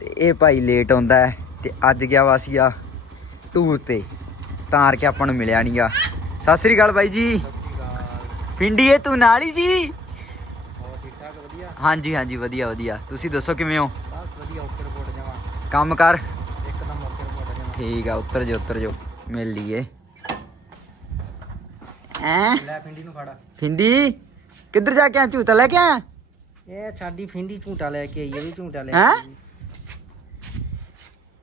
ਤੇ ਇਹ ਭਾਈ ਲੇਟ ਆਉਂਦਾ ਤੇ ਅੱਜ ਗਿਆ ਵਾ ਸੀ ਆ ਟੂਰ ਤੇ। ਤਾਰ ਕੇ ਆਪਾਂ ਨੂੰ ਮਿਲਿਆ ਨਹੀਂਗਾ ਸਤਿ ਸ੍ਰੀ ਅਕਾਲ ਬਾਈ ਜੀ। ਪਿੰਡੀ ਇਹ ਤੂੰ ਨਾਲ ਹੀ ਵਧੀਆ? ਹਾਂਜੀ ਹਾਂਜੀ ਵਧੀਆ ਵਧੀਆ। ਤੁਸੀਂ ਦੱਸੋ ਕਿਵੇਂ ਹੋ? ਬਸ ਵਧੀਆ ਓਕੇ ਰਿਪੋਰਟ ਜਮਾ ਕੰਮ ਕਰ? ਇੱਕਦਮ ਓਕੇ ਰਿਪੋਰਟ ਜਮਾ ਠੀਕ ਆ ਉੱਤਰ ਜੋ ਉੱਤਰ ਜੋ। ਮਿਲ ਲਈਏ। ਐ ਲੈ ਪਿੰਡੀ ਨੂੰ ਫੜਾ। ਫਿੰਦੀ ਕਿੱਧਰ ਜਾ ਕੇ ਆ ਝੂਟਾ ਲੈ ਕੇ ਆ ਇਹ ਸਾਡੀ ਫਿੰਡੀ ਝੂਟਾ ਲੈ ਕੇ ਆਈ ਇਹ ਵੀ ਝੂਟਾ ਲੈ ਹੈਂ?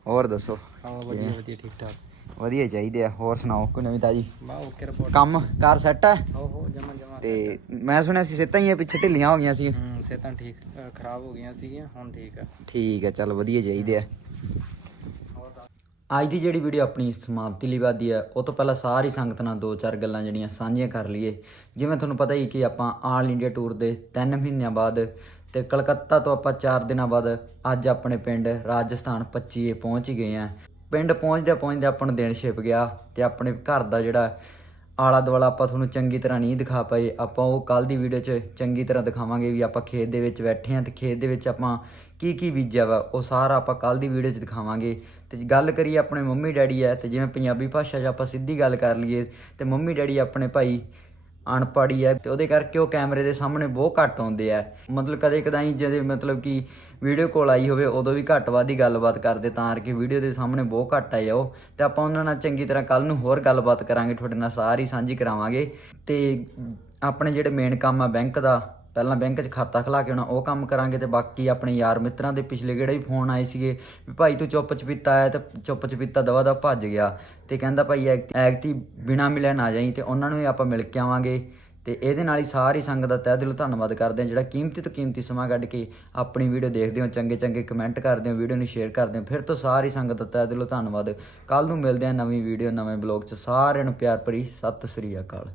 ਹੋਰ ਦੱਸੋ। ਹਾਂ ਵਧੀਆ ਵਧੀਆ ਠੀਕ ਠਾਕ। ਵਧੀਆ ਚਾਹੀਦੇ ਆ ਹੋਰ ਸੁਣਾਓ ਕੋਈ ਨਵੀਂ ਤਾਜੀ? ਬਾ ਓਕੇ ਰਿਪੋਰਟ ਕੰਮ ਕਾਰ ਸੈੱਟ ਹੈ ਜਮਾ ਜਮਾ ਤੇ ਮੈਂ ਸੁਣਿਆ ਸੀ ਸਿੱਤਾਂ ਹੀ ਆ ਪਿੱਛੇ ਢਿੱਲੀਆਂ ਹੋ ਗਈਆਂ ਸੀ ਹੂੰ ਸਿਹਤਾਂ ਠੀਕ ਅ, ਖਰਾਬ ਹੋ ਗਈਆਂ ਸੀਗੀਆਂ ਹੁਣ ਠੀਕ ਆ। ਠੀਕ ਹੈ ਚੱਲ ਵਧੀਆ ਚਾਹੀਦੇ ਆ। ਅੱਜ ਦੀ ਜਿਹੜੀ ਵੀਡੀਓ ਆਪਣੀ ਸਮਾਪਤੀ ਲਈ ਵਾਦੀ ਹੈ ਉਹ ਤੋਂ ਪਹਿਲਾਂ ਸਾਰੀ ਸੰਗਤ ਨਾਲ ਦੋ ਚਾਰ ਗੱਲਾਂ ਜਿਹੜੀਆਂ ਸਾਂਝੀਆਂ ਕਰ ਲਈਏ। ਜਿਵੇਂ ਤੁਹਾਨੂੰ ਪਤਾ ਹੀ ਕਿ ਆਪਾਂ ਆਲ ਇੰਡੀਆ ਟੂਰ ਦੇ 3 ਮਹੀਨਿਆਂ ਬਾਅਦ ਤੇ ਕਲਕੱਤਾ ਤੋਂ ਆਪਾਂ 4 ਦਿਨਾਂ ਬਾਅਦ ਅੱਜ ਆਪਣੇ ਪਿੰਡ ਰਾਜਸਥਾਨ 25 ਪਹੁੰਚ ਗਏ ਆ। ਪਿੰਡ ਪਹੁੰਚਦੇ ਪਹੁੰਚਦੇ ਆਪਾਂ ਨੂੰ ਦਿਨ ਛਿਪ ਗਿਆ ਤੇ ਆਪਣੇ ਘਰ ਦਾ ਜਿਹੜਾ ਆਲਾ ਦੁਆਲਾ ਆਪਾਂ ਤੁਹਾਨੂੰ ਚੰਗੀ ਤਰ੍ਹਾਂ ਨਹੀਂ ਦਿਖਾ ਪਾਏ। ਆਪਾਂ ਉਹ ਕੱਲ ਦੀ ਵੀਡੀਓ 'ਚ ਚੰਗੀ ਤਰ੍ਹਾਂ ਦਿਖਾਵਾਂਗੇ ਵੀ ਆਪਾਂ ਖੇਤ ਦੇ ਵਿੱਚ ਬੈਠੇ ਆਂ ਤੇ ਖੇਤ ਦੇ ਵਿੱਚ ਆਪਾਂ ਕੀ ਕੀ ਬੀਜਿਆ ਵਾ, ਉਹ ਸਾਰਾ ਆਪਾਂ ਕੱਲ ਦੀ ਵੀਡੀਓ 'ਚ ਦਿਖਾਵਾਂਗੇ। ਤੇ ਗੱਲ ਕਰੀਏ ਆਪਣੇ ਮੰਮੀ ਡੈਡੀ ਐ ਤੇ ਜਿਵੇਂ ਪੰਜਾਬੀ ਭਾਸ਼ਾ 'ਚ ਆਪਾਂ ਸਿੱਧੀ ਗੱਲ ਕਰ ਲਈਏ ਤੇ ਮੰਮੀ ਡੈਡੀ ਆਪਣੇ ਭਾਈ ਅਨਪੜ੍ਹ ਹੀ ਹੈ ਤੇ ਉਹਦੇ ਕਰਕੇ ਉਹ ਕੈਮਰੇ ਦੇ ਸਾਹਮਣੇ ਬਹੁਤ ਘੱਟ ਆਉਂਦੇ ਆ। ਮਤਲਬ ਕਦੇ ਕਦਾਈ ਜਦੋਂ ਮਤਲਬ ਕਿ ਵੀਡੀਓ ਕਾਲ ਆਈ ਹੋਵੇ, ਉਦੋਂ ਵੀ ਘੱਟ ਵੱਧ ਹੀ ਗੱਲਬਾਤ ਕਰਦੇ ਤਾਂ ਕਰਕੇ ਵੀਡੀਓ ਦੇ ਸਾਹਮਣੇ ਬਹੁਤ ਘੱਟ ਆਏ ਆ ਉਹ। ਤੇ ਆਪਾਂ ਉਹਨਾਂ ਨਾਲ ਚੰਗੀ ਤਰ੍ਹਾਂ ਕੱਲ ਨੂੰ ਹੋਰ ਗੱਲਬਾਤ ਕਰਾਂਗੇ, ਤੁਹਾਡੇ ਨਾਲ ਸਾਰੀ ਸਾਂਝੀ ਕਰਾਵਾਂਗੇ। ਤੇ ਆਪਣੇ ਜਿਹੜੇ ਮੇਨ ਕੰਮ ਆ ਬੈਂਕ ਦਾ ਪਹਿਲਾਂ ਬੈਂਕ 'ਚ ਖਾਤਾ ਖੁਲਾ ਕੇ ਆਉਣਾ ਉਹ ਕੰਮ ਕਰਾਂਗੇ ਤੇ ਬਾਕੀ ਆਪਣੇ ਯਾਰ ਮਿੱਤਰਾਂ ਦੇ ਪਿਛਲੇ ਕਿਹੜੇ ਵੀ ਫੋਨ ਆਏ ਸੀਗੇ ਵੀ ਭਾਈ ਤੂੰ ਚੁੱਪ ਚਪੀਤਾ ਆਇਆ ਤੇ ਚੁੱਪ ਚਪੀਤਾ ਦਵਾ ਦਾ ਭੱਜ ਗਿਆ ਤੇ ਕਹਿੰਦਾ ਭਾਈ ਐਗਤੀ ਐਕਟੀ ਬਿਨਾ ਮਿਲਿਆ ਨਾ ਜਾਈ ਤੇ ਉਹਨਾਂ ਨੂੰ ਵੀ ਆਪਾਂ ਮਿਲ ਕੇ ਆਵਾਂਗੇ ਤੇ ਇਹਦੇ ਨਾਲ ਹੀ ਸਾਰੀ ਸੰਗਤ ਦਾ ਤਹਿ ਦਿਲੋਂ ਧੰਨਵਾਦ ਕਰਦੇ ਹਾਂ, ਜਿਹੜਾ ਕੀਮਤੀ ਤੋਂ ਕੀਮਤੀ ਸਮਾਂ ਕੱਢ ਕੇ ਆਪਣੀ ਵੀਡੀਓ ਦੇਖਦੇ ਹੋ ਚੰਗੇ ਚੰਗੇ ਕਮੈਂਟ ਕਰਦੇ ਹੋ, ਵੀਡੀਓ ਨੂੰ ਸ਼ੇਅਰ ਕਰਦੇ ਹੋ, ਫਿਰ ਤੋਂ ਸਾਰੀ ਸੰਗਤ ਦਾ ਤਹਿ ਦਿਲੋਂ ਧੰਨਵਾਦ। ਕੱਲ ਨੂੰ ਮਿਲਦੇ ਹਾਂ ਨਵੀਂ ਵੀਡੀਓ, ਨਵੇਂ ਬਲੌਗ 'ਚ ਸਾਰਿਆਂ ਨੂੰ ਪਿਆਰ ਭਰੀ ਸਤਿ ਸ੍ਰੀ ਅਕਾਲ।